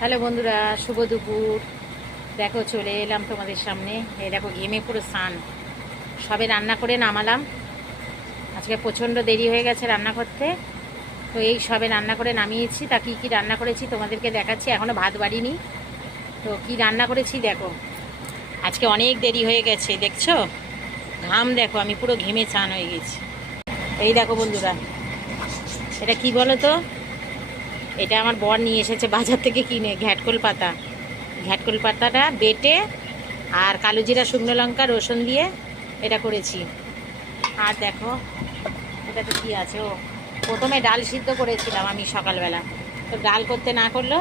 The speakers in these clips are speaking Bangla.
হ্যালো বন্ধুরা, শুভ দুপুর। দেখো চলে এলাম তোমাদের সামনে। এই দেখো ঘেমে পুরো স্নান, সবে রান্না করে নামালাম। আজকে প্রচণ্ড দেরি হয়ে গেছে রান্না করতে, তো এই সবে রান্না করে নামিয়েছি। তা কী কী রান্না করেছি তোমাদেরকে দেখাচ্ছি। এখনও ভাত বাড়িনি, তো কি রান্না করেছি দেখো। আজকে অনেক দেরি হয়ে গেছে, দেখছো ঘাম দেখো, আমি পুরো ঘেমে স্নান হয়ে গেছি। এই দেখো বন্ধুরা, এটা কি বলো তো, এটা আমার বর নিয়ে এসেছে বাজার থেকে কিনে, ঘ্যাটকোল পাতাটা বেটে আর কালো জিরা, শুকনো লঙ্কা, রসুন দিয়ে এটা করেছি। আর দেখো এটাতে কী আছে, প্রথমে ডাল সিদ্ধ করেছিলাম আমি সকালবেলা, তো ডাল করতে না করলো,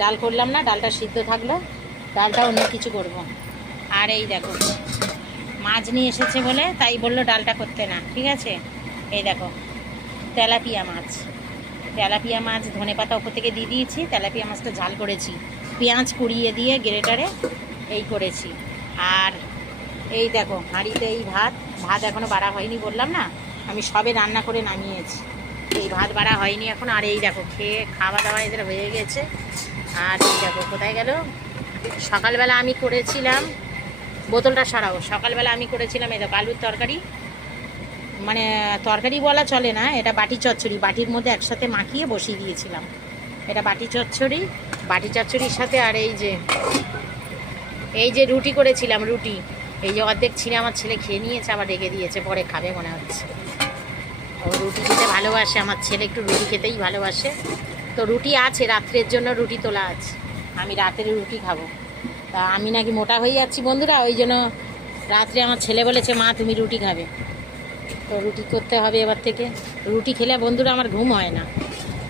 ডাল করলাম না, ডালটা সিদ্ধ থাকলো, ডালটা অন্য কিছু করব। আর এই দেখো মাছ নিয়ে এসেছে বলে তাই বললো ডালটা করতে না, ঠিক আছে। এই দেখো তেলাপিয়া মাছ ধনেপাতা ওপর থেকে দিয়ে দিয়েছি। তেলাপিয়া মাছটা ঝাল করেছি, পেঁয়াজ কুড়িয়ে দিয়ে গ্রেটারে এই করেছি। আর এই দেখো হাঁড়িতে এই ভাত এখনও বাড়া হয়নি, বললাম না আমি সবে রান্না করে নামিয়েছি, এই ভাত বাড়া হয়নি এখন। আর এই দেখো খাওয়া দাওয়া এদের হয়ে গেছে। আর এই দেখো কোথায় গেল, সকালবেলা আমি করেছিলাম, বোতলটা সরাও, সকালবেলা আমি করেছিলাম এই দেখো আলুর তরকারি, মানে তরকারি বলা চলে না, এটা বাটি চচ্চড়ি, বাটির মধ্যে একসাথে মাখিয়ে বসিয়ে দিয়েছিলাম। এটা বাটি চচ্চড়ির সাথে আর এই যে রুটি করেছিলাম, রুটি এই যে অর্ধেক ছিঁড়ে আমার ছেলে খেয়ে নিয়েছে, আবার রেখে দিয়েছে, পরে খাবে মনে হচ্ছে। ও রুটি খেতে ভালোবাসে, আমার ছেলে একটু রুটি খেতেই ভালোবাসে, তো রুটি আছে রাত্রের জন্য, রুটি তোলা আছে, আমি রাতের রুটি খাবো। তা আমি নাকি মোটা হয়ে যাচ্ছি বন্ধুরা, ওই জন্য রাত্রে আমার ছেলে বলেছে মা তুমি রুটি খাবে, তো রুটি করতে হবে এবার থেকে। রুটি খেলে বন্ধুরা আমার ঘুম হয় না,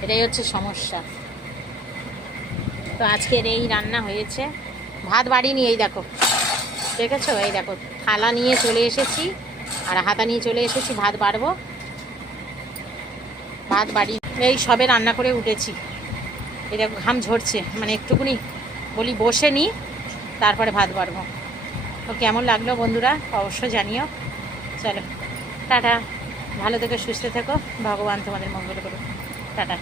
এটাই হচ্ছে সমস্যা। তো আজকের এই রান্না হয়েছে। ভাত বাড়িনি, এই দেখো দেখেছো, এই দেখো থালা নিয়ে চলে এসেছি আর হাতা নিয়ে চলে এসেছি, ভাত বাড়বো। ভাত বাড়ি এই সবে রান্না করে উঠেছি, এই দেখো ঘাম ঝরছে, মানে একটুকুনি বলি বসে নিই তারপরে ভাত বাড়বো। তো কেমন লাগলো বন্ধুরা অবশ্যই জানিও। চলো টাটা, ভালো থেকো, সুস্থ থেকো, ভগবান তোমাদের মঙ্গল করুক, টাটা।